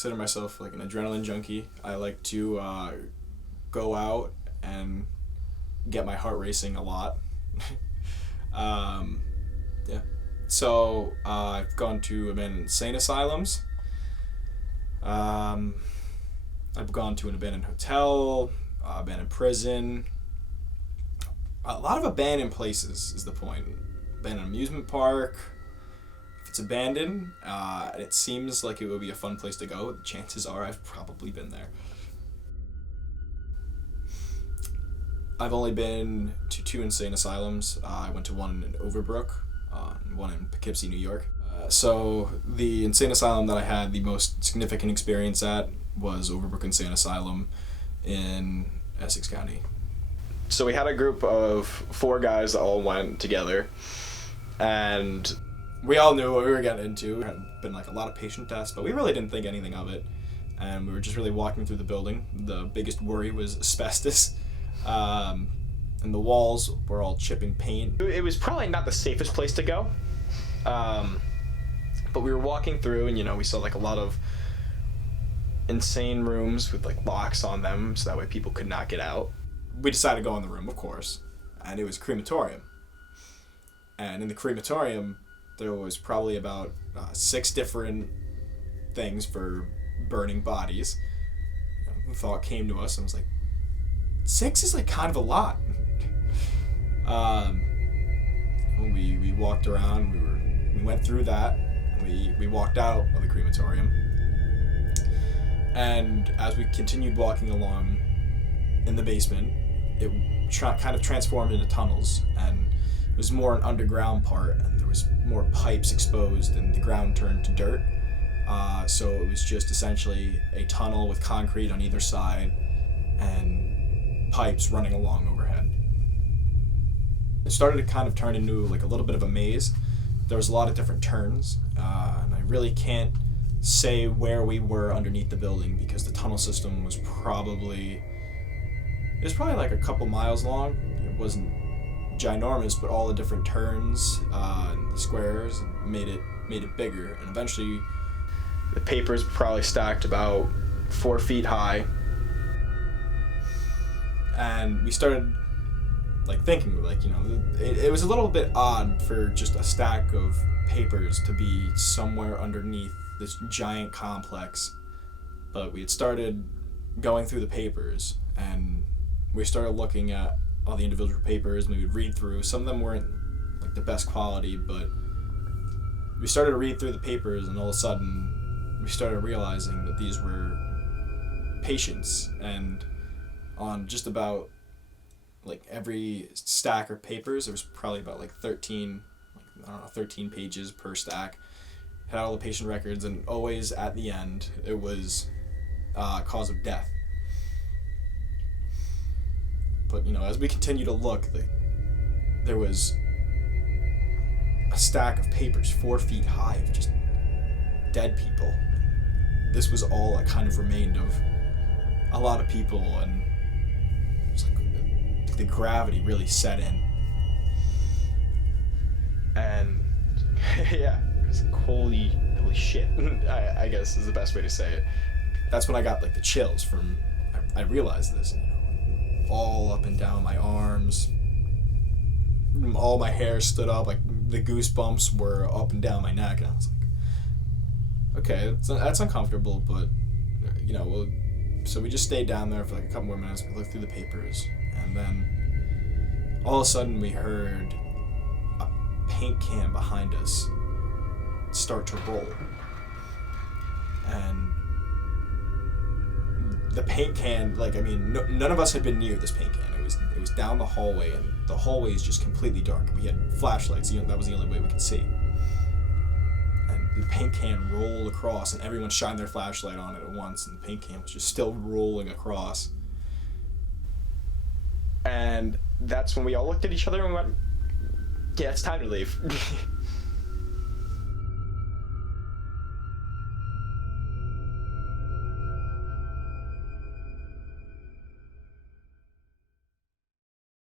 consider myself like an adrenaline junkie. I like to go out and get my heart racing a lot. Yeah. So I've been in insane asylums. I've gone to an abandoned hotel, abandoned prison. A lot of abandoned places is the point. Abandoned amusement park. If it's abandoned, it seems like it would be a fun place to go. The chances are I've probably been there. I've only been to 2 insane asylums. I went to one in Overbrook, one in Poughkeepsie, New York. So the insane asylum that I had the most significant experience at was Overbrook Insane Asylum in Essex County. So we had a group of 4 guys that all went together, and we all knew what we were getting into. There had been like a lot of patient tests, but we really didn't think anything of it. And we were just really walking through the building. The biggest worry was asbestos. And the walls were all chipping paint. It was probably not the safest place to go. But we were walking through and, we saw like a lot of insane rooms with like locks on them so that way people could not get out. We decided to go in the room, of course, and it was a crematorium. And in the crematorium, there was probably about 6 different things for burning bodies. The thought came to us and was like, 6 is like kind of a lot. We walked around. We went through that. We walked out of the crematorium, and as we continued walking along in the basement, it kind of transformed into tunnels, and it was more an underground part, and there was more pipes exposed, and the ground turned to dirt. So it was just essentially a tunnel with concrete on either side, and pipes running along overhead. It started to kind of turn into like a little bit of a maze. There was a lot of different turns, and I really can't say where we were underneath the building because the tunnel system was probably like a couple miles long. It wasn't ginormous, but all the different turns and the squares made it bigger, and eventually the papers probably stacked about 4 feet high. And we started like thinking, like, it was a little bit odd for just a stack of papers to be somewhere underneath this giant complex. But we had started going through the papers, and we started looking at all the individual papers, and we would read through. Some of them weren't like the best quality, but we started to read through the papers, and all of a sudden we started realizing that these were patients, and on just about like every stack of papers, there was probably about like 13 pages per stack. Had all the patient records, and always at the end, it was cause of death. But, as we continue to look, there was a stack of papers 4 feet high of just dead people. This was all that kind of remained of a lot of people, and it was like the gravity really set in. And yeah, it's like holy shit, I guess is the best way to say it. That's when I got like the chills from, I realized this, all up and down my arms, all my hair stood up, like the goosebumps were up and down my neck, and I was like, okay, that's uncomfortable, but so we just stayed down there for like a couple more minutes. We looked through the papers, and then all of a sudden we heard a paint can behind us start to roll, and the paint can, none of us had been near this paint can. It was down the hallway, and the hallway is just completely dark. We had flashlights, that was the only way we could see. And the paint can rolled across, and everyone shined their flashlight on it at once, and the paint can was just still rolling across. And that's when we all looked at each other and went, yeah, it's time to leave.